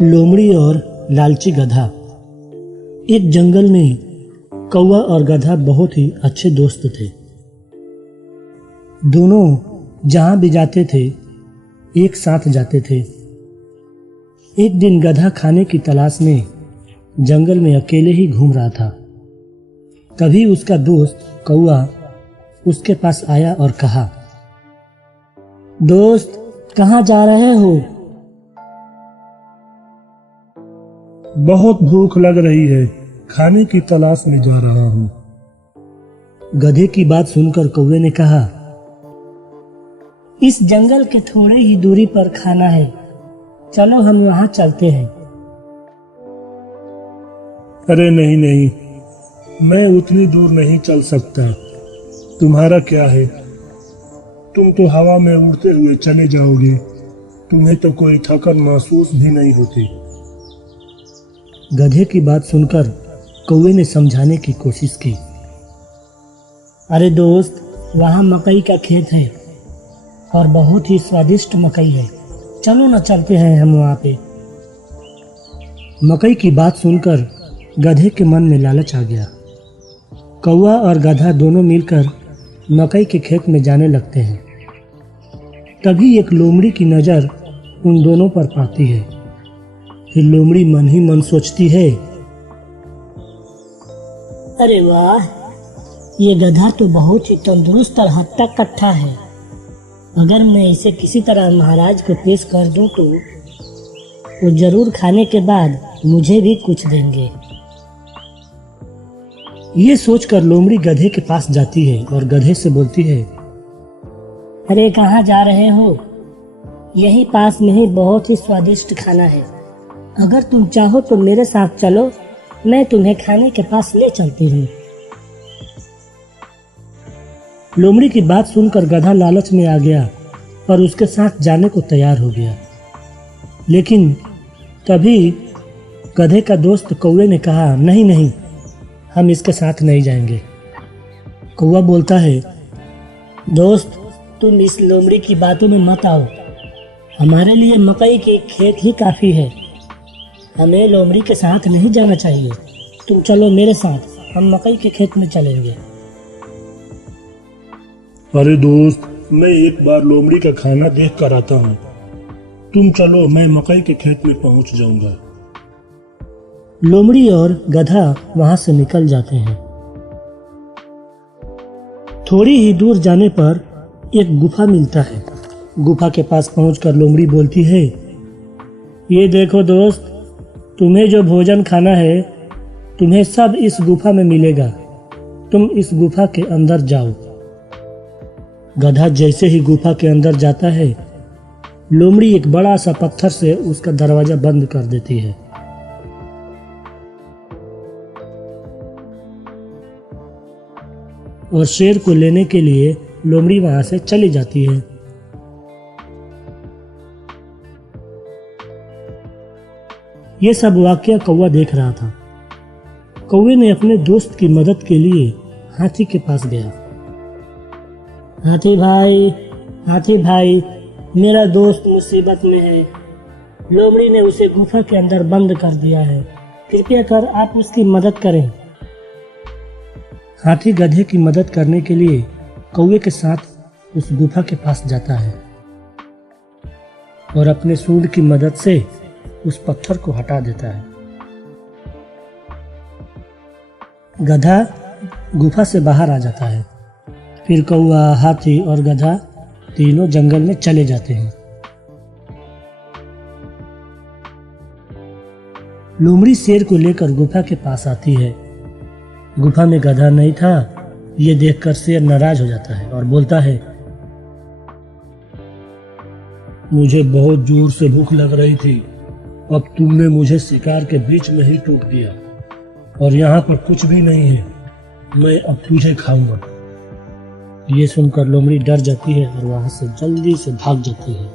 लोमड़ी और लालची गधा। एक जंगल में कौवा और गधा बहुत ही अच्छे दोस्त थे। दोनों जहां भी जाते थे एक साथ जाते थे। एक दिन गधा खाने की तलाश में जंगल में अकेले ही घूम रहा था। तभी उसका दोस्त कौवा उसके पास आया और कहा, दोस्त कहाँ जा रहे हो? बहुत भूख लग रही है, खाने की तलाश में जा रहा हूँ। गधे की बात सुनकर कौवे ने कहा, इस जंगल के थोड़े ही दूरी पर खाना है, चलो हम वहां चलते हैं। अरे नहीं नहीं, मैं उतनी दूर नहीं चल सकता। तुम्हारा क्या है, तुम तो हवा में उड़ते हुए चले जाओगे, तुम्हें तो कोई थकन महसूस भी नहीं होती। गधे की बात सुनकर कौवे ने समझाने की कोशिश की, अरे दोस्त वहां मकई का खेत है और बहुत ही स्वादिष्ट मकई है, चलो ना चलते हैं हम वहां पे। मकई की बात सुनकर गधे के मन में लालच आ गया। कौवा और गधा दोनों मिलकर मकई के खेत में जाने लगते हैं। तभी एक लोमड़ी की नजर उन दोनों पर पड़ती है। फिर लोमड़ी मन ही मन सोचती है, अरे वाह, ये गधा तो बहुत ही तंदुरुस्त और हट्टा कट्टा है। अगर मैं इसे किसी तरह महाराज को पेश कर दूं तो वो जरूर खाने के बाद मुझे भी कुछ देंगे। ये सोचकर लोमड़ी गधे के पास जाती है और गधे से बोलती है, अरे कहाँ जा रहे हो? यहीं पास में ही बहुत ही स्वादिष्ट खाना है, अगर तुम चाहो तो मेरे साथ चलो, मैं तुम्हें खाने के पास ले चलती हूँ। लोमड़ी की बात सुनकर गधा लालच में आ गया और उसके साथ जाने को तैयार हो गया। लेकिन तभी गधे का दोस्त कौवे ने कहा, नहीं नहीं, हम इसके साथ नहीं जाएंगे। कौवा बोलता है, दोस्त तुम इस लोमड़ी की बातों में मत आओ, हमारे लिए मकई के खेत ही काफी है, हमें लोमड़ी के साथ नहीं जाना चाहिए। तुम चलो मेरे साथ, हम मकई के खेत में चलेंगे। अरे दोस्त, मैं एक बार लोमड़ी का खाना देख कर आता हूँ, तुम चलो, मैं मकई के खेत में पहुंच जाऊंगा। लोमड़ी और गधा वहां से निकल जाते हैं। थोड़ी ही दूर जाने पर एक गुफा मिलता है। गुफा के पास पहुंचकर लोमड़ी बोलती है, ये देखो दोस्त, तुम्हें जो भोजन खाना है तुम्हें सब इस गुफा में मिलेगा, तुम इस गुफा के अंदर जाओ। गधा जैसे ही गुफा के अंदर जाता है, लोमड़ी एक बड़ा सा पत्थर से उसका दरवाजा बंद कर देती है। और शेर को लेने के लिए लोमड़ी वहां से चली जाती है। ये सब वाकया कौवा देख रहा था। कौवे ने अपने दोस्त की मदद के लिए हाथी के पास गया। हाथी भाई, मेरा दोस्त मुसीबत में है, लोमड़ी ने उसे गुफा के अंदर बंद कर दिया है, कृपया कर आप उसकी मदद करें। हाथी गधे की मदद करने के लिए कौवे के साथ उस गुफा के पास जाता है और अपने सूंड की मदद से उस पत्थर को हटा देता है। गधा गुफा से बाहर आ जाता है। फिर कौवा, हाथी और गधा तीनों जंगल में चले जाते हैं। लोमड़ी शेर को लेकर गुफा के पास आती है। गुफा में गधा नहीं था। ये देखकर शेर नाराज हो जाता है और बोलता है, मुझे बहुत जोर से भूख लग रही थी, अब तुमने मुझे शिकार के बीच में ही टोक दिया और यहाँ पर कुछ भी नहीं है, मैं अब तुझे खाऊंगा। ये सुनकर लोमड़ी डर जाती है और वहां से जल्दी से भाग जाती है।